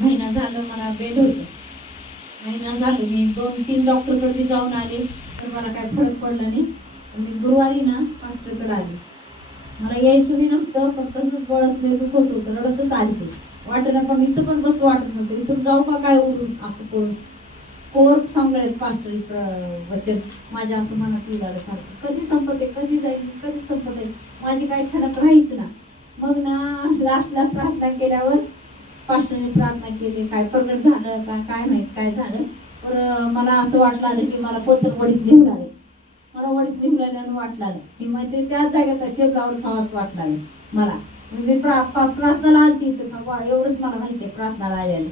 महिना झालं मला बेड होतं. महिना झालं मी 2-3 डॉक्टरकडे जाऊन आले, तर मला काय फरक पडला नाही. मी गुरुवारी ना डॉक्टरकडे आले. मला यायचं बी नव्हतं, पण तसंच बळसले, दुखत होतं, रडतच आले. ते वाटेना, पण इथं पण बसू वाटत नव्हतं. इथून जाऊ का काय उडून असं करून कोर सांगले पास्टर वचन माझ्या असं मनात उडालं सारखं. कधी संपते, कधी जाईल, कधी संपत आहे, माझी काही ठरत राहीच ना. मग ना लास्टला प्रार्थना केल्यावर पास्टरने प्रार्थना केली, काय प्रगट झालं का काय माहित काय झालं, पण मला असं वाटलं आलं की मला कोणतं वडीत निघून आले. मला वडीत निघून आल्यानं वाटलं आलं की म्हणजे त्याच जागेत टेबलावर खावाच वाटलं आलं मला. म्हणजे प्रार्थनाला आलती तर एवढंच मला माहिती आहे प्रार्थनाला आल्याने.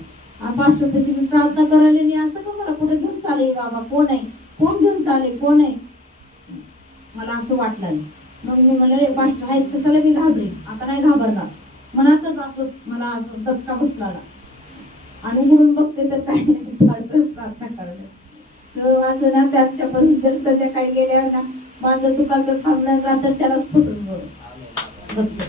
पास्टर तशी मी प्रार्थना करायला नाही, असं का मला कुठे घेऊन चालेल बाबा, कोण आहे, कोण घेऊन चालेल, कोण आहे, मला असं वाटलं. मग मी म्हणाले पास्टर आहेत कशाला मी घाबरे, आता नाही घाबरणार. मनातच असं मला असं दचका बसला आणि उघडून बघते तर काय प्रार्थना करायला. तर माझं ना त्याच्यापासून जर सध्या काही गेल्यावर ना माझं दुकानचं थांबलं, रात्रीच्यालाच फुटून बसलं.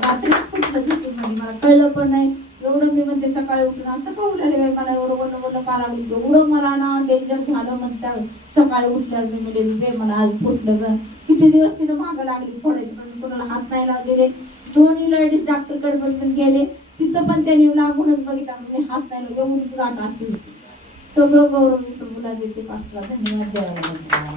रात्रीच फुटलं झुटून, म्हणजे मला कळलं पण नाही. एवढं मी म्हणते सकाळी उठून असं का उठले मला एवढं बोललं मला एवढं मला ना डेंजर झालं म्हणत्या. सकाळी उठल्यावर मी म्हणजे मला आज फुटलं ग. किती दिवस तिनं मागं लागली फोडायची, पण कोणाला हात नाही लावलेले. 2 लेडीज डॉक्टरकडे बसून गेले, तिथं पण त्यांनी लागूनच बघितलं, म्हणजे हात नाही लावले, एवढीच गाठ अशी होती. सगळं गौरव मी प्रभूला देते. पास्टरला धन्यवाद द्यावा.